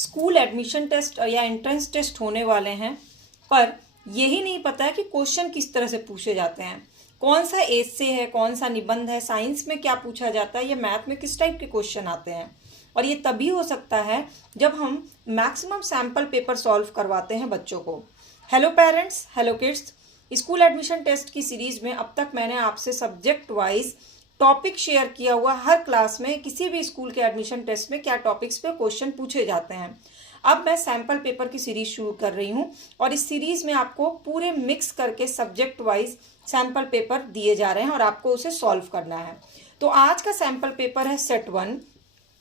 School admission test या entrance test होने वाले हैं, पर यही नहीं पता है कि क्वेश्चन किस तरह से पूछे जाते हैं, कौन सा एसे है, कौन सा निबंध है, साइंस में क्या पूछा जाता है या मैथ में किस टाइप के क्वेश्चन आते हैं। और ये तभी हो सकता है जब हम मैक्सिमम सैम्पल पेपर सॉल्व करवाते हैं बच्चों को। Hello parents, hello kids. School admission test की सीरीज में अब तक मैंने आपसे सब्जेक्ट वाइज टॉपिक शेयर किया हुआ, हर क्लास में किसी भी स्कूल के एडमिशन टेस्ट में क्या टॉपिक्स पे क्वेश्चन पूछे जाते हैं। अब मैं सैम्पल पेपर की सीरीज शुरू कर रही हूँ और इस सीरीज में आपको पूरे मिक्स करके सब्जेक्ट वाइज सैम्पल पेपर दिए जा रहे हैं और आपको उसे सॉल्व करना है। तो आज का सैम्पल पेपर है सेट 1,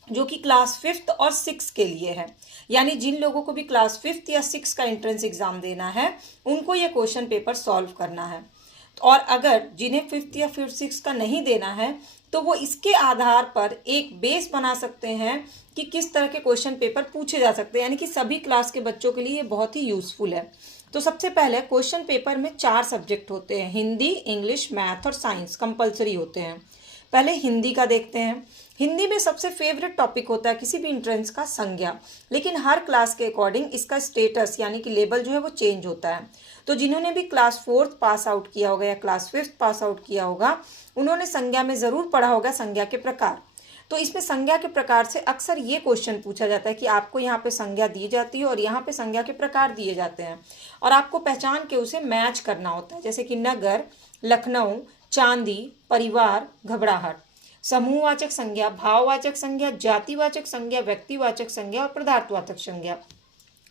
जो कि क्लास 5th और 6 के लिए है। यानी जिन लोगों को भी क्लास 5th या 6 का एंट्रेंस एग्जाम देना है उनको ये क्वेश्चन पेपर सॉल्व करना है। और अगर जिन्हें 5th या फिर 6 का नहीं देना है तो वो इसके आधार पर एक बेस बना सकते हैं कि किस तरह के क्वेश्चन पेपर पूछे जा सकते हैं। यानी कि सभी क्लास के बच्चों के लिए ये बहुत ही यूजफुल है। तो सबसे पहले क्वेश्चन पेपर में 4 सब्जेक्ट होते हैं, हिंदी, इंग्लिश, मैथ और साइंस कंपलसरी होते हैं। पहले हिंदी का देखते हैं। हिंदी में सबसे फेवरेट टॉपिक होता है किसी भी एंट्रेंस का संज्ञा, लेकिन हर क्लास के अकॉर्डिंग इसका स्टेटस यानी कि लेवल जो है वो चेंज होता है। तो जिन्होंने भी क्लास 4th पास आउट किया होगा या क्लास 5th पास आउट किया होगा, उन्होंने संज्ञा में ज़रूर पढ़ा होगा संज्ञा के प्रकार। तो इसमें संज्ञा के प्रकार से अक्सर ये क्वेश्चन पूछा जाता है कि आपको यहाँ पे संज्ञा दी जाती है और यहाँ पे संज्ञा के प्रकार दिए जाते हैं और आपको पहचान के उसे मैच करना होता है। जैसे कि नगर, लखनऊ, चांदी, परिवार, घबराहट। समूहवाचक संज्ञा, भाववाचक संज्ञा, जातिवाचक संज्ञा, व्यक्तिवाचक संज्ञा और पदार्थवाचक संज्ञा।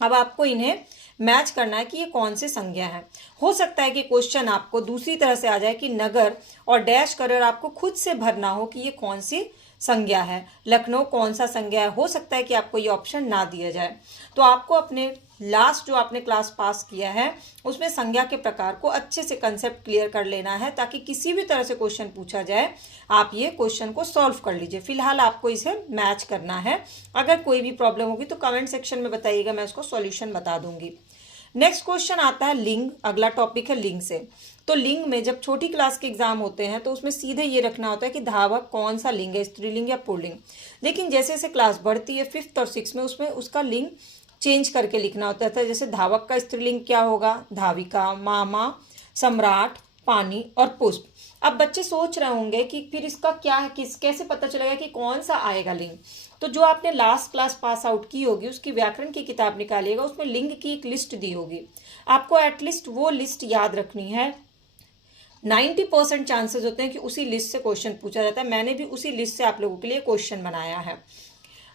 अब आपको इन्हें मैच करना है कि ये कौन से संज्ञा है। हो सकता है कि क्वेश्चन आपको दूसरी तरह से आ जाए कि नगर और डैश कर आपको खुद से भरना हो कि ये कौन सी संज्ञा है, लखनऊ कौन सा संज्ञा है। हो सकता है कि आपको ये ऑप्शन ना दिया जाए। तो आपको अपने लास्ट जो आपने क्लास पास किया है उसमें संज्ञा के प्रकार को अच्छे से कंसेप्ट क्लियर कर लेना है, ताकि किसी भी तरह से क्वेश्चन पूछा जाए आप ये क्वेश्चन को सॉल्व कर लीजिए। फिलहाल आपको इसे मैच करना है। अगर कोई भी प्रॉब्लम होगी तो कमेंट सेक्शन में बताइएगा, मैं उसको सॉल्यूशन बता दूंगी। नेक्स्ट क्वेश्चन आता है लिंग। अगला टॉपिक है लिंग से। तो लिंग में जब छोटी क्लास के एग्जाम होते हैं तो उसमें सीधे ये रखना होता है कि धावक कौन सा लिंग है, स्त्रीलिंग या पुल्लिंग। लेकिन जैसे जैसे क्लास बढ़ती है 5th और 6 में, उसमें उसका लिंग चेंज करके लिखना होता है। जैसे धावक का स्त्रीलिंग क्या होगा, धाविका, मामा, सम्राट, पानी और पुष्प। अब बच्चे सोच रहे होंगे कि फिर इसका क्या है, कैसे पता चलेगा कि कौन सा आएगा लिंग। तो जो आपने लास्ट क्लास पास आउट की होगी उसकी व्याकरण की किताब निकालिएगा, उसमें लिंग की एक लिस्ट दी होगी। आपको एटलीस्ट वो लिस्ट याद रखनी है। 90% चांसेस होते हैं कि उसी लिस्ट से क्वेश्चन पूछा जाता है। मैंने भी उसी लिस्ट से आप लोगों के लिए क्वेश्चन बनाया है।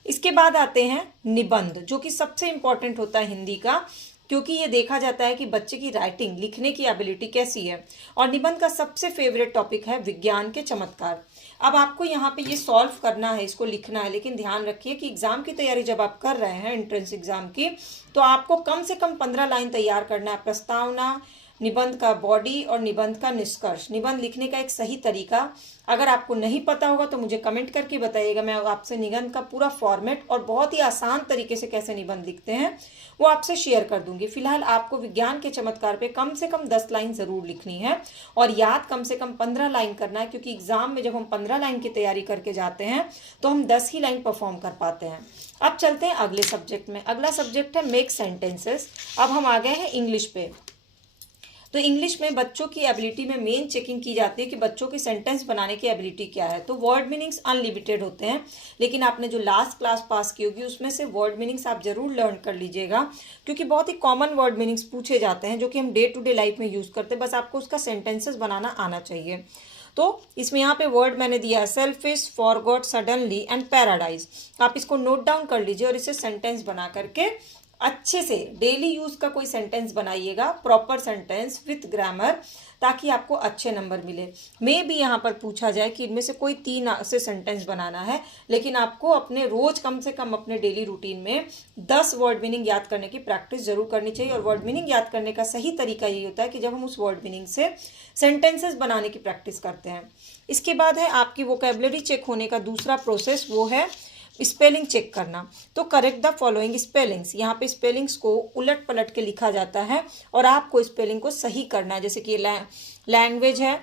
इसके बाद आते हैं निबंध, जो कि सबसे इंपॉर्टेंट होता है हिंदी का, क्योंकि ये देखा जाता है कि बच्चे की राइटिंग, लिखने की एबिलिटी कैसी है। और निबंध का सबसे फेवरेट टॉपिक है विज्ञान के चमत्कार। अब आपको यहाँ पे ये सॉल्व करना है, इसको लिखना है, लेकिन ध्यान रखिए कि एग्जाम की तैयारी जब आप कर रहे हैं एंट्रेंस एग्जाम की, तो आपको कम से कम 15 लाइन तैयार करना है। प्रस्तावना, निबंध का बॉडी और निबंध का निष्कर्ष। निबंध लिखने का एक सही तरीका अगर आपको नहीं पता होगा तो मुझे कमेंट करके बताइएगा। मैं आपसे निबंध का पूरा फॉर्मेट और बहुत ही आसान तरीके से कैसे निबंध लिखते हैं वो आपसे शेयर कर दूंगी। फिलहाल आपको विज्ञान के चमत्कार पे कम से कम 10 लाइन जरूर लिखनी है और याद कम से कम 15 लाइन करना है, क्योंकि एग्जाम में जब हम 15 लाइन की तैयारी करके जाते हैं तो हम 10 ही लाइन परफॉर्म कर पाते हैं। अब चलते हैं अगले सब्जेक्ट में। अगला सब्जेक्ट है मेक सेंटेंसेस। अब हम आ गए हैं इंग्लिश पे। तो इंग्लिश में बच्चों की एबिलिटी में मेन चेकिंग की जाती है कि बच्चों की सेंटेंस बनाने की एबिलिटी क्या है। तो वर्ड मीनिंग्स अनलिमिटेड होते हैं, लेकिन आपने जो लास्ट क्लास पास की होगी उसमें से वर्ड मीनिंग्स आप जरूर लर्न कर लीजिएगा, क्योंकि बहुत ही कॉमन वर्ड मीनिंग्स पूछे जाते हैं जो कि हम डे टू डे लाइफ में यूज़ करते हैं। बस आपको उसका सेंटेंसेस बनाना आना चाहिए। तो इसमें यहाँ पे वर्ड मैंने दिया है selfish, forgot, suddenly and paradise. आप इसको नोट डाउन कर लीजिए और इसे सेंटेंस बना करके अच्छे से डेली यूज का कोई सेंटेंस बनाइएगा, प्रॉपर सेंटेंस विथ ग्रामर, ताकि आपको अच्छे नंबर मिले। मे भी यहाँ पर पूछा जाए कि इनमें से कोई 3 से सेंटेंस बनाना है, लेकिन आपको अपने रोज कम से कम अपने डेली रूटीन में 10 वर्ड मीनिंग याद करने की प्रैक्टिस जरूर करनी चाहिए। और वर्ड मीनिंग याद करने का सही तरीका यही होता है कि जब हम उस वर्ड मीनिंग से सेंटेंसेस बनाने की प्रैक्टिस करते हैं। इसके बाद है आपकी वोकैबुलरी चेक होने का दूसरा प्रोसेस, वो है स्पेलिंग चेक करना। तो करेक्ट द फॉलोइंग स्पेलिंग्स। यहाँ पे स्पेलिंग्स को उलट पलट के लिखा जाता है और आपको स्पेलिंग को सही करना है। जैसे कि लैंग्वेज है,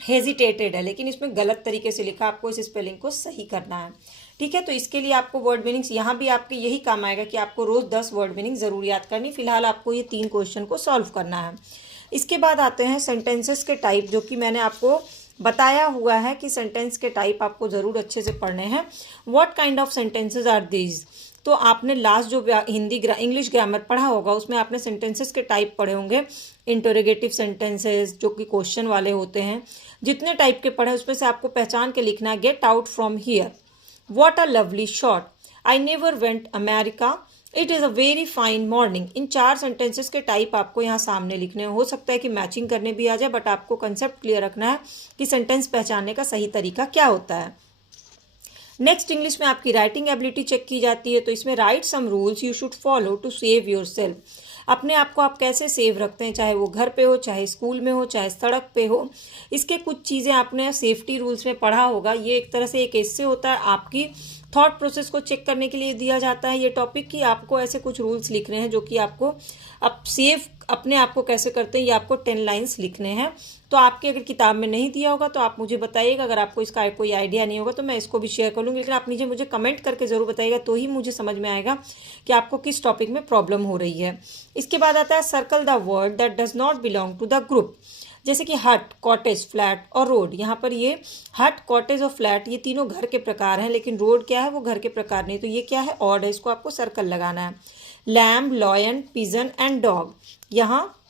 हेजिटेटेड है, लेकिन इसमें गलत तरीके से लिखा, आपको इस स्पेलिंग को सही करना है। ठीक है, तो इसके लिए आपको वर्ड मीनिंग्स यहाँ भी आपके यही काम आएगा कि आपको रोज़ 10 वर्ड मीनिंग ज़रूर याद करनी। फिलहाल आपको ये 3 क्वेश्चन को सॉल्व करना है। इसके बाद आते हैं सेंटेंसेस के टाइप, जो कि मैंने आपको बताया हुआ है कि सेंटेंस के टाइप आपको ज़रूर अच्छे से पढ़ने हैं। What kind of sentences are these? तो आपने लास्ट जो इंग्लिश ग्रामर पढ़ा होगा उसमें आपने सेंटेंसेस के टाइप पढ़े होंगे। इंटरोगेटिव सेंटेंसेस जो कि क्वेश्चन वाले होते हैं, जितने टाइप के पढ़े उसमें से आपको पहचान के लिखना है। Get out from here, what a lovely shot, I never went America, it is a very fine morning. In 4 sentences के टाइप आपको यहाँ सामने लिखने हैं। हो सकता है कि मैचिंग करने भी आ जाए, बट आपको कंसेप्ट क्लियर रखना है कि सेंटेंस पहचानने का सही तरीका क्या होता है। नेक्स्ट, इंग्लिश में आपकी राइटिंग एबिलिटी चेक की जाती है। तो इसमें write some rules you should follow to save yourself. अपने आप को आप कैसे सेव रखते हैं, चाहे वो घर पे हो, चाहे स्कूल में हो, चाहे सड़क पे हो। इसके कुछ चीज़ें आपने सेफ्टी रूल्स में पढ़ा होगा। ये एक तरह से एक ऐसे होता है, आपकी थॉट प्रोसेस को चेक करने के लिए दिया जाता है ये टॉपिक, कि आपको ऐसे कुछ रूल्स लिखने हैं जो कि आपको अब सेव अपने आप को कैसे करते हैं, ये आपको 10 लाइन्स लिखने हैं। तो आपके अगर किताब में नहीं दिया होगा तो आप मुझे बताइएगा। अगर आपको इसका कोई आइडिया नहीं होगा तो मैं इसको भी शेयर कर लूँगी, लेकिन आप मुझे कमेंट करके ज़रूर बताइएगा, तो ही मुझे समझ में आएगा कि आपको किस टॉपिक में प्रॉब्लम हो रही है। इसके बाद आता है circle the word that does not belong to the group, जैसे कि हट, कॉटेज, फ्लैट और रोड। यहाँ पर ये हट, कॉटेज और फ्लैट ये तीनों घर के प्रकार हैं, लेकिन रोड क्या है, वो घर के प्रकार नहीं। तो ये क्या है, ऑड है, इसको आपको सर्कल लगाना है। Lamb, lion, pigeon and dog, यहाँ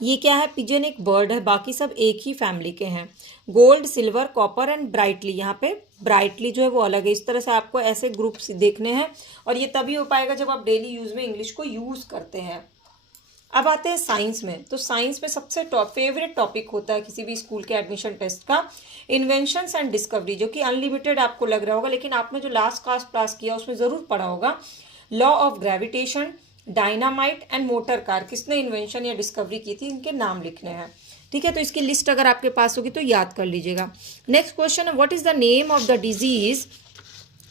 ये क्या है, पिजन एक बर्ड है, बाकी सब एक ही फैमिली के हैं। Gold, silver, copper and brightly, यहाँ पे ब्राइटली जो है वो अलग है। इस तरह से आपको ऐसे ग्रुप्स देखने हैं, और ये तभी हो पाएगा जब आप डेली यूज में इंग्लिश को यूज करते हैं। अब आते हैं साइंस में। तो साइंस में सबसे फेवरेट टॉपिक होता है किसी भी स्कूल के एडमिशन टेस्ट का, इन्वेंशंस एंड डिस्कवरी, जो कि अनलिमिटेड आपको लग रहा होगा, लेकिन आपने जो लास्ट क्लास पास किया उसमें ज़रूर पढ़ा होगा। Law of gravitation, dynamite and motor car, किसने इन्वेंशन या डिस्कवरी की थी, इनके नाम लिखने हैं। ठीक है, तो इसकी लिस्ट अगर आपके पास होगी तो याद कर लीजिएगा। नेक्स्ट क्वेश्चन है, what is the name of the disease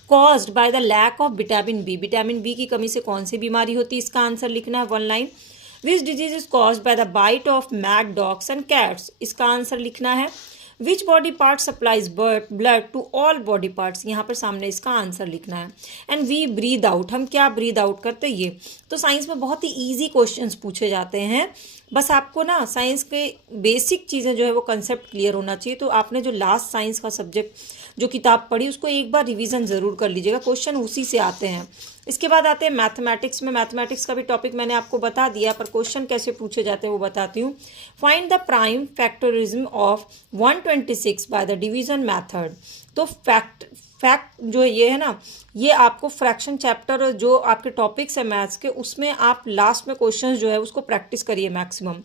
caused by the lack of vitamin B? Vitamin B की कमी से कौन सी बीमारी होती है, इसका आंसर लिखना है 1 line. Which disease is caused by the bite of mad dogs and cats, इसका आंसर लिखना है। Which body part supplies blood to all body parts, यहाँ पर सामने इसका आंसर लिखना है। एंड वी ब्रीद आउट, हम क्या ब्रीद आउट करते हैं ये। तो साइंस में बहुत ही ईजी क्वेश्चंस पूछे जाते हैं, बस आपको ना साइंस के बेसिक चीज़ें जो है वो कंसेप्ट क्लियर होना चाहिए। तो आपने जो लास्ट साइंस का सब्जेक्ट जो किताब पढ़ी उसको एक बार रिवीजन ज़रूर कर लीजिएगा, क्वेश्चन उसी से आते हैं। इसके बाद आते हैं मैथमेटिक्स में। मैथमेटिक्स का भी टॉपिक मैंने आपको बता दिया, पर क्वेश्चन कैसे पूछे जाते हैं वो बताती हूँ। Find the prime factorism of 126 by the division method. तो फैक्ट जो ये है ना, ये आपको फ्रैक्शन चैप्टर जो आपके टॉपिक्स है मैथ्स के, उसमें आप लास्ट में क्वेश्चन जो है उसको प्रैक्टिस करिए मैक्सिमम।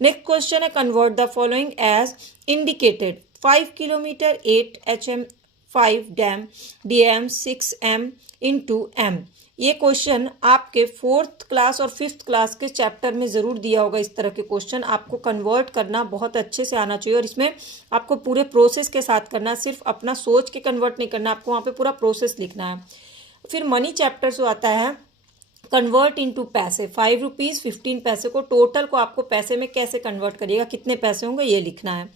नेक्स्ट क्वेश्चन है, convert the following as indicated. 5 kilometre, 8 HM, 5 dam, DM 6M into M। ये क्वेश्चन आपके 4th क्लास और 5th क्लास के चैप्टर में ज़रूर दिया होगा। इस तरह के क्वेश्चन आपको कन्वर्ट करना बहुत अच्छे से आना चाहिए, और इसमें आपको पूरे प्रोसेस के साथ करना, सिर्फ अपना सोच के कन्वर्ट नहीं करना, आपको वहाँ पे पूरा प्रोसेस लिखना है। फिर मनी चैप्टर जो आता है, कन्वर्ट इनटू पैसे, 5 रुपीज़ 15 पैसे को टोटल को आपको पैसे में कैसे कन्वर्ट करिएगा, कितने पैसे होंगे ये लिखना है।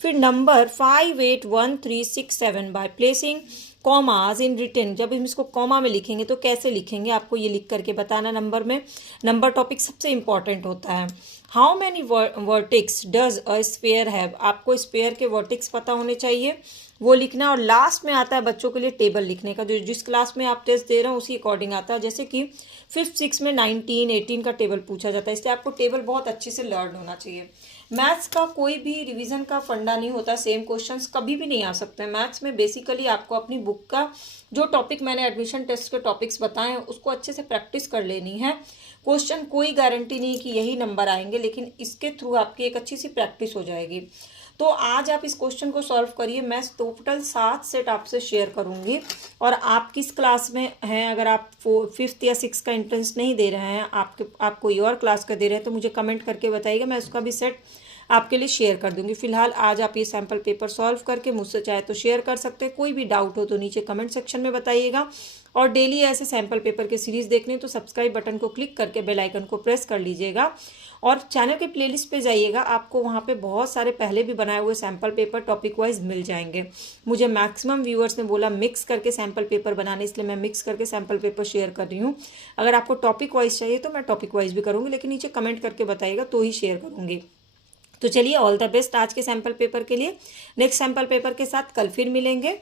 फिर number 5, 8, 1, 3, 6, 7 by placing commas in written, जब हम इसको कॉमा में लिखेंगे तो कैसे लिखेंगे आपको ये लिख करके बताना नंबर में। नंबर टॉपिक सबसे इंपॉर्टेंट होता है। How many vertices does a sphere have, आपको स्फेयर के वर्टिक्स पता होने चाहिए, वो लिखना। और लास्ट में आता है बच्चों के लिए टेबल लिखने का, जो जिस क्लास में आप टेस्ट दे रहे हो उसी अकॉर्डिंग आता है। जैसे कि 5th 6 में 19, 18 का टेबल पूछा जाता है, इसलिए आपको टेबल बहुत अच्छे से लर्न होना चाहिए। मैथ्स का कोई भी रिवीजन का फंडा नहीं होता, सेम क्वेश्चंस कभी भी नहीं आ सकते हैं मैथ्स में। बेसिकली आपको अपनी बुक का जो टॉपिक मैंने एडमिशन टेस्ट के टॉपिक्स बताए हैं उसको अच्छे से प्रैक्टिस कर लेनी है। क्वेश्चन कोई गारंटी नहीं कि यही नंबर आएंगे, लेकिन इसके थ्रू आपकी एक अच्छी सी प्रैक्टिस हो जाएगी। तो आज आप इस क्वेश्चन को सॉल्व करिए। मैं टोटल 7 सेट आपसे शेयर करूंगी, और आप किस क्लास में हैं, अगर आप 5th या 6th का एंट्रेंस नहीं दे रहे हैं, आप कोई और क्लास का दे रहे हैं, तो मुझे कमेंट करके बताइएगा, मैं उसका भी सेट आपके लिए शेयर कर दूंगी। फिलहाल आज आप ये सैम्पल पेपर सॉल्व करके मुझसे चाहे तो शेयर कर सकते हैं। कोई भी डाउट हो तो नीचे कमेंट सेक्शन में बताइएगा। और डेली ऐसे सैम्पल पेपर के सीरीज़ देखने तो सब्सक्राइब बटन को क्लिक करके बेल आइकन को प्रेस कर लीजिएगा और चैनल के प्लेलिस्ट पे जाइएगा, आपको वहाँ पे बहुत सारे पहले भी बनाए हुए सैम्पल पेपर टॉपिक वाइज मिल जाएंगे। मुझे मैक्सिमम व्यूअर्स ने बोला मिक्स करके सैम्पल पेपर बनाने, इसलिए मैं मिक्स करके सैम्पल पेपर शेयर कर रही हूँ। अगर आपको टॉपिक वाइज चाहिए तो मैं टॉपिक वाइज भी करूँगी, लेकिन नीचे कमेंट करके बताइएगा तो ही शेयर करूँगी। तो चलिए, ऑल द बेस्ट आज के सैम्पल पेपर के लिए। नेक्स्ट सैम्पल पेपर के साथ कल फिर मिलेंगे।